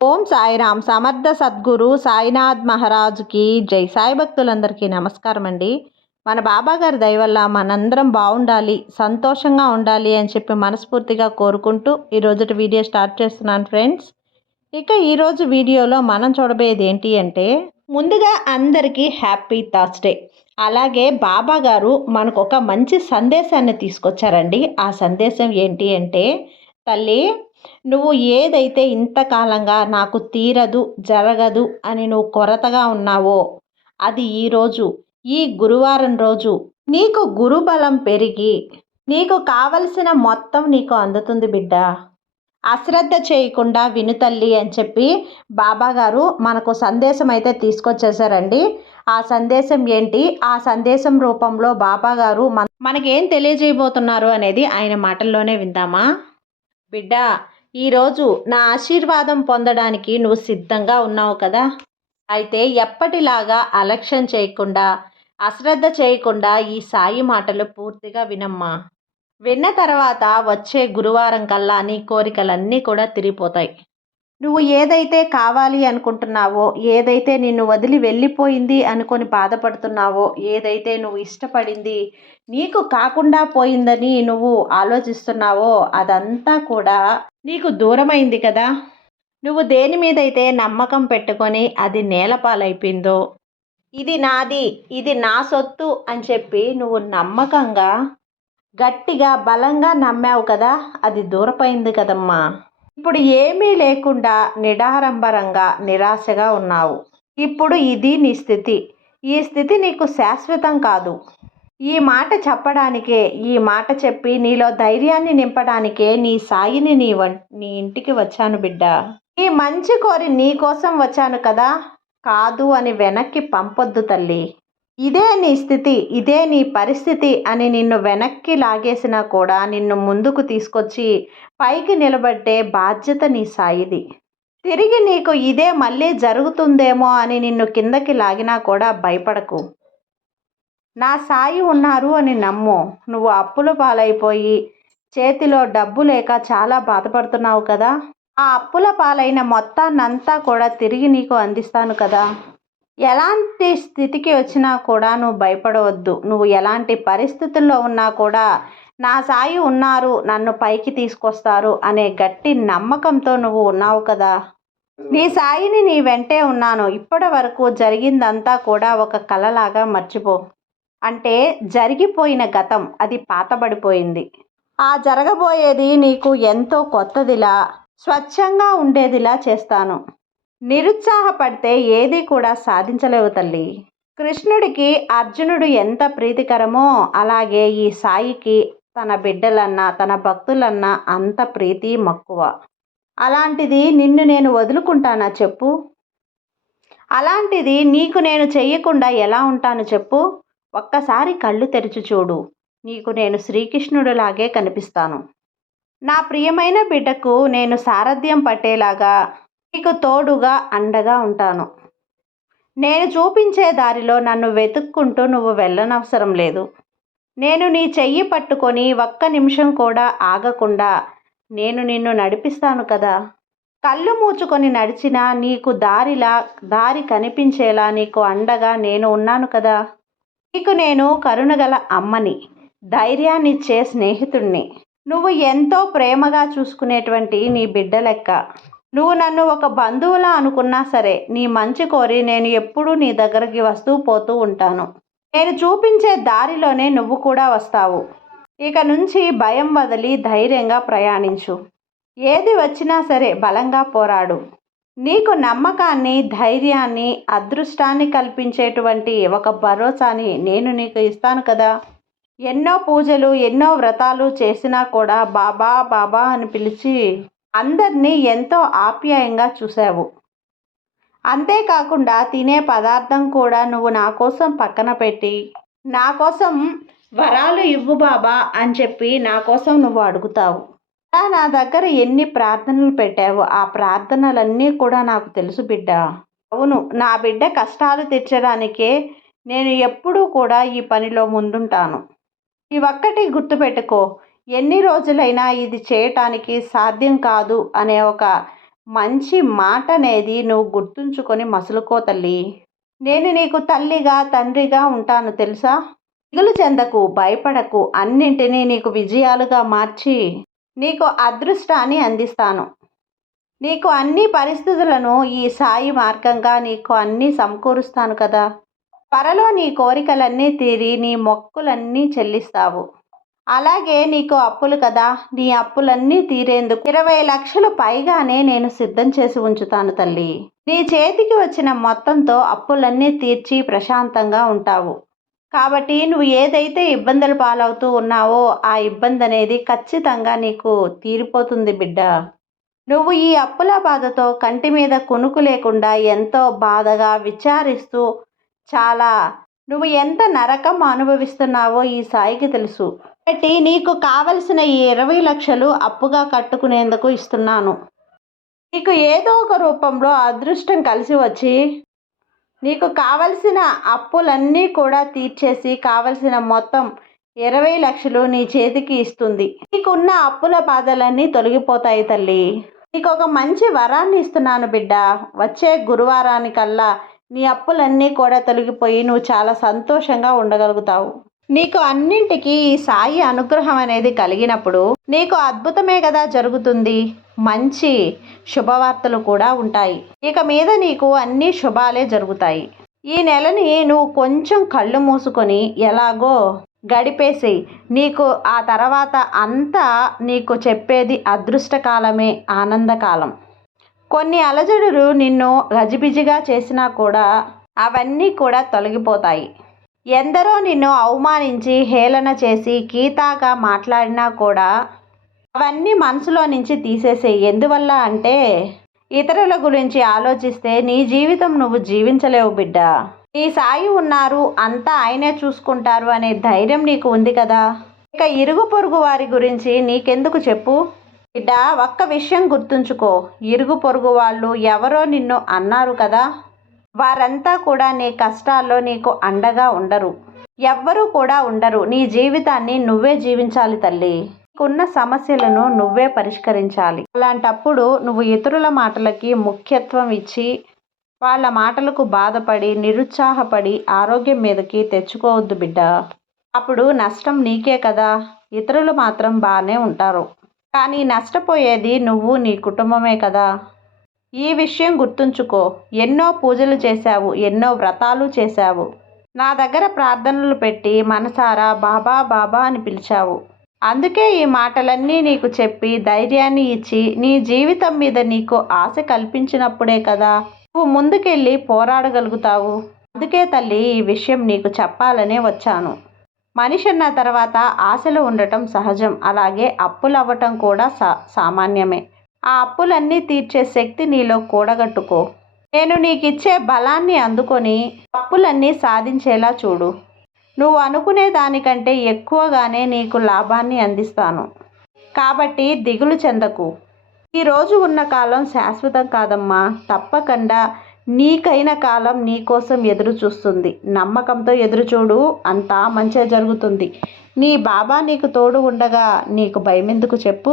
ఓం సాయిరామ్. సమర్థ సద్గురు సాయినాథ్ మహారాజుకి జై. సాయి భక్తులందరికీ నమస్కారం అండి. మన బాబా గారి మనందరం బాగుండాలి సంతోషంగా ఉండాలి అని చెప్పి మనస్ఫూర్తిగా కోరుకుంటూ ఈరోజు వీడియో స్టార్ట్ చేస్తున్నాను ఫ్రెండ్స్. ఇక ఈరోజు వీడియోలో మనం చూడబోయేది ఏంటి అంటే ముందుగా అందరికీ హ్యాపీ థర్స్డే అలాగే బాబా గారు మనకు ఒక మంచి సందేశాన్ని తీసుకొచ్చారండి. ఆ సందేశం ఏంటి అంటే తల్లి నువ్వు ఏదైతే ఇంతకాలంగా నాకు తీరదు జరగదు అని నువ్వు కొరతగా ఉన్నావో అది ఈరోజు ఈ గురువారం రోజు నీకు గురుబలం పెరిగి నీకు కావలసిన మొత్తం నీకు అందుతుంది బిడ్డ. అశ్రద్ధ చేయకుండా వినుతల్లి అని చెప్పి బాబాగారు మనకు సందేశం అయితే తీసుకొచ్చేసారండి. ఆ సందేశం ఏంటి? ఆ సందేశం రూపంలో బాబాగారు మన మనకేం తెలియజేయబోతున్నారు అనేది ఆయన మాటల్లోనే విందామా? బిడ్డ ఈరోజు నా ఆశీర్వాదం పొందడానికి నువ్వు సిద్ధంగా ఉన్నావు కదా? అయితే ఎప్పటిలాగా అలక్ష్యం చేయకుండా అశ్రద్ధ చేయకుండా ఈ సాయి మాటలు పూర్తిగా వినమ్మా. విన్న తర్వాత వచ్చే గురువారం కల్లా నీ కోరికలన్నీ కూడా తిరిగిపోతాయి. నువ్వు ఏదైతే కావాలి అనుకుంటున్నావో ఏదైతే నిన్ను వదిలి వెళ్ళిపోయింది అనుకొని బాధపడుతున్నావో ఏదైతే నువ్వు ఇష్టపడింది నీకు కాకుండా పోయిందని నువ్వు ఆలోచిస్తున్నావో అదంతా కూడా నీకు దూరమైంది కదా. నువ్వు దేని మీదైతే నమ్మకం పెట్టుకొని అది నేలపాలైపోయిందో ఇది నాది ఇది నా సొత్తు అని చెప్పి నువ్వు నమ్మకంగా గట్టిగా బలంగా నమ్మావు కదా అది దూరపోయింది కదమ్మా. ఇప్పుడు ఏమీ లేకుండా నిడారంభరంగా నిరాశగా ఉన్నావు. ఇప్పుడు ఇది నీ స్థితి. ఈ స్థితి నీకు శాశ్వతం కాదు. ఈ మాట చెప్పడానికే ఈ మాట చెప్పి నీలో ధైర్యాన్ని నింపడానికే నీ సాయిని నీ నీ ఇంటికి వచ్చాను బిడ్డ. ఈ మంచి కోరి నీ కోసం వచ్చాను కదా? కాదు అని వెనక్కి పంపొద్దు తల్లి. ఇదే నీ స్థితి ఇదే నీ పరిస్థితి అని నిన్ను వెనక్కి లాగేసినా కూడా నిన్ను ముందుకు తీసుకొచ్చి పైకి నిలబడ్డే బాధ్యత నీ సాయిది. తిరిగి నీకు ఇదే మళ్ళీ జరుగుతుందేమో అని నిన్ను కిందకి లాగినా కూడా భయపడకు. నా సాయి ఉన్నారు అని నమ్ము. నువ్వు అప్పుల పాలైపోయి చేతిలో డబ్బు లేక చాలా బాధపడుతున్నావు కదా? ఆ అప్పుల పాలైన మొత్తాన్నంతా కూడా తిరిగి నీకు అందిస్తాను కదా? ఎలాంటి స్థితికి వచ్చినా కూడా నువ్వు భయపడవద్దు. నువ్వు ఎలాంటి పరిస్థితుల్లో ఉన్నా కూడా నా సాయి ఉన్నారు నన్ను పైకి తీసుకొస్తారు అనే గట్టి నమ్మకంతో నువ్వు ఉన్నావు కదా. నీ సాయిని నీ వెంటే ఉన్నాను. ఇప్పటి వరకు జరిగిందంతా కూడా ఒక కలలాగా మర్చిపో. అంటే జరిగిపోయిన గతం అది పాతబడిపోయింది. ఆ జరగబోయేది నీకు ఎంతో కొత్తదిలా స్వచ్ఛంగా ఉండేదిలా చేస్తాను. నిరుత్సాహపడితే ఏది కూడా సాధించలేవు తల్లి. కృష్ణుడికి అర్జునుడు ఎంత ప్రీతికరమో అలాగే ఈ సాయికి తన బిడ్డలన్నా తన భక్తులన్నా అంత ప్రీతి మక్కువ. అలాంటిది నిన్ను నేను వదులుకుంటానా చెప్పు? అలాంటిది నీకు నేను చెయ్యకుండా ఎలా ఉంటాను చెప్పు? ఒక్కసారి కళ్ళు తెరిచి చూడు. నీకు నేను శ్రీకృష్ణుడిలాగే కనిపిస్తాను. నా ప్రియమైన బిడ్డకు నేను సారథ్యం పట్టేలాగా నీకు తోడుగా అండగా ఉంటాను. నేను చూపించే దారిలో నన్ను వెతుక్కుంటూ నువ్వు వెళ్ళనవసరం లేదు. నేను నీ చెయ్యి పట్టుకొని ఒక్క నిమిషం కూడా ఆగకుండా నేను నిన్ను నడిపిస్తాను కదా. కళ్ళు మూచుకొని నడిచినా నీకు దారిలా దారి కనిపించేలా నీకు అండగా నేను ఉన్నాను కదా. నీకు నేను కరుణగల అమ్మని ధైర్యాన్నిచ్చే స్నేహితుణ్ణి. నువ్వు ఎంతో ప్రేమగా చూసుకునేటువంటి నీ బిడ్డ లెక్క. నువ్వు నన్ను ఒక బంధువులా అనుకున్నా సరే నీ మంచి కోరి నేను ఎప్పుడూ నీ దగ్గరికి వస్తూ పోతూ ఉంటాను. నేను చూపించే దారిలోనే నువ్వు కూడా వస్తావు. ఇక నుంచి భయం వదిలి ధైర్యంగా ప్రయాణించు. ఏది వచ్చినా సరే బలంగా పోరాడు. నీకు నమ్మకాన్ని ధైర్యాన్ని అదృష్టాన్ని కల్పించేటువంటి ఒక భరోసాని నేను నీకు ఇస్తాను కదా. ఎన్నో పూజలు ఎన్నో వ్రతాలు చేసినా కూడా బాబా బాబా అని పిలిచి అందరినీ ఎంతో ఆప్యాయంగా చూసావు అంతేకాకుండా తినే పదార్థం కూడా నువ్వు నా కోసం పక్కన పెట్టి నా కోసం వరాలు ఇవ్వు బాబా అని చెప్పి నా కోసం నువ్వు అడుగుతావు. నా దగ్గర ఎన్ని ప్రార్థనలు పెట్టావు ఆ ప్రార్థనలన్నీ కూడా నాకు తెలుసు బిడ్డ. అవును నా బిడ్డ కష్టాలు తెచ్చడానికే నేను ఎప్పుడూ కూడా ఈ పనిలో ముందుంటాను. ఈ ఒక్కటి గుర్తుపెట్టుకో ఎన్ని రోజులైనా ఇది చేయటానికి సాధ్యం కాదు అనే ఒక మంచి మాట అనేది నువ్వు గుర్తుంచుకొని మసులుకో తల్లి. నేను నీకు తల్లిగా తండ్రిగా ఉంటాను తెలుసా? దిగులు చెందకు భయపడకు అన్నింటినీ నీకు విజయాలుగా మార్చి నీకు అదృష్టాన్ని అందిస్తాను. నీకు అన్ని పరిస్థితులను ఈ సాయి మార్గంగా నీకు అన్నీ సమకూరుస్తాను కదా. త్వరలో నీ కోరికలన్నీ తీరి నీ మొక్కులన్నీ చెల్లిస్తావు. అలాగే నీకు అప్పులు కదా. నీ అప్పులన్నీ తీరేందుకు ఇరవై లక్షలు పైగానే నేను సిద్ధం చేసి ఉంచుతాను తల్లి. నీ చేతికి వచ్చిన మొత్తంతో అప్పులన్నీ తీర్చి ప్రశాంతంగా ఉంటావు. కాబట్టి నువ్వు ఏదైతే ఇబ్బందులు పాలవుతూ ఉన్నావో ఆ ఇబ్బంది అనేది ఖచ్చితంగా నీకు తీరిపోతుంది బిడ్డ. నువ్వు ఈ అప్పుల బాధతో కంటి మీద కునుకు లేకుండా ఎంతో బాధగా విచారిస్తూ చాలా నువ్వు ఎంత నరకం అనుభవిస్తున్నావో ఈ సాయికి తెలుసు. కాబట్టి నీకు కావలసిన ఈ ఇరవై లక్షలు అప్పుగా కట్టుకునేందుకు ఇస్తున్నాను. నీకు ఏదో ఒక రూపంలో అదృష్టం కలిసి వచ్చి నీకు కావలసిన అప్పులన్నీ కూడా తీర్చేసి కావలసిన మొత్తం ఇరవై లక్షలు నీ చేతికి ఇస్తుంది. నీకున్న అప్పుల బాధలన్నీ తొలగిపోతాయి తల్లి. నీకు ఒక మంచి వరాన్ని ఇస్తున్నాను బిడ్డ. వచ్చే గురువారానికల్లా నీ అప్పులన్నీ కూడా తొలగిపోయి నువ్వు చాలా సంతోషంగా ఉండగలుగుతావు. నీకు అన్నింటికీ ఈ సాయి అనుగ్రహం అనేది కలిగినప్పుడు నీకు అద్భుతమే కదా జరుగుతుంది. మంచి శుభవార్తలు కూడా ఉంటాయి. ఇక మీద నీకు అన్ని శుభాలే జరుగుతాయి. ఈ నెలని నువ్వు కొంచెం కళ్ళు మూసుకొని ఎలాగో గడిపేసి నీకు ఆ తర్వాత అంతా నీకు చెప్పేది అదృష్టకాలమే ఆనందకాలం. కొన్ని అలజడులు నిన్ను గజిబిజిగా చేసినా కూడా అవన్నీ కూడా తొలగిపోతాయి. ఎందరో నిన్ను అవమానించి హేళన చేసి గీతాగా మాట్లాడినా కూడా అవన్నీ మనసులో నుంచి తీసేసే ఎందువల్ల అంటే ఇతరుల గురించి ఆలోచిస్తే నీ జీవితం నువ్వు జీవించలేవు బిడ్డ. నీ సాయి ఉన్నారు అంతా ఆయనే చూసుకుంటారు అనే ధైర్యం నీకు ఉంది కదా. ఇక ఇరుగు పొరుగు వారి గురించి నీకెందుకు చెప్పు? బిడ్డ ఒక్క విషయం గుర్తుంచుకో. ఇరుగు పొరుగు వాళ్ళు ఎవరో నిన్ను అన్నారు కదా. వారంతా కూడా నీ కష్టాల్లో నీకు అండగా ఉండరు. ఎవ్వరూ కూడా ఉండరు. నీ జీవితాన్ని నువ్వే జీవించాలి తల్లి. నీకున్న సమస్యలను నువ్వే పరిష్కరించాలి. అలాంటప్పుడు నువ్వు ఇతరుల మాటలకి ముఖ్యత్వం ఇచ్చి వాళ్ళ మాటలకు బాధపడి నిరుత్సాహపడి ఆరోగ్యం మీదకి తెచ్చుకోవద్దు బిడ్డ. అప్పుడు నష్టం నీకే కదా. ఇతరులు మాత్రం బాగానే ఉంటారు. కానీ నష్టపోయేది నువ్వు నీ కుటుంబమే కదా. ఈ విషయం గుర్తుంచుకో. ఎన్నో పూజలు చేశావు ఎన్నో వ్రతాలు చేశావు. నా దగ్గర ప్రార్థనలు పెట్టి మనసారా బాబా బాబా అని పిలిచావు. అందుకే ఈ మాటలన్నీ నీకు చెప్పి ధైర్యాన్ని ఇచ్చి నీ జీవితం మీద నీకు ఆశ కల్పించినప్పుడే కదా నువ్వు ముందుకెళ్ళి పోరాడగలుగుతావు. అందుకే తల్లి ఈ విషయం నీకు చెప్పాలనే వచ్చాను. మనిషి అన్న తర్వాత ఆశలు ఉండటం సహజం. అలాగే అప్పులు అవ్వటం కూడా సా సామాన్యమే. ఆ అప్పులన్నీ తీర్చే శక్తి నీలో కూడగట్టుకో. నేను నీకు ఇచ్చే బలాన్ని అందుకొని అప్పులన్నీ సాధించేలా చూడు. నువ్వు అనుకునే దానికంటే ఎక్కువగానే నీకు లాభాన్ని అందిస్తాను. కాబట్టి దిగులు చెందకు. ఈరోజు ఉన్న కాలం శాశ్వతం కాదమ్మా. తప్పకుండా నీకైన కాలం నీకోసం ఎదురు చూస్తుంది. నమ్మకంతో ఎదురు చూడు. అంతా మంచిగా జరుగుతుంది. నీ బాబా నీకు తోడు ఉండగా నీకు భయమెందుకు చెప్పు?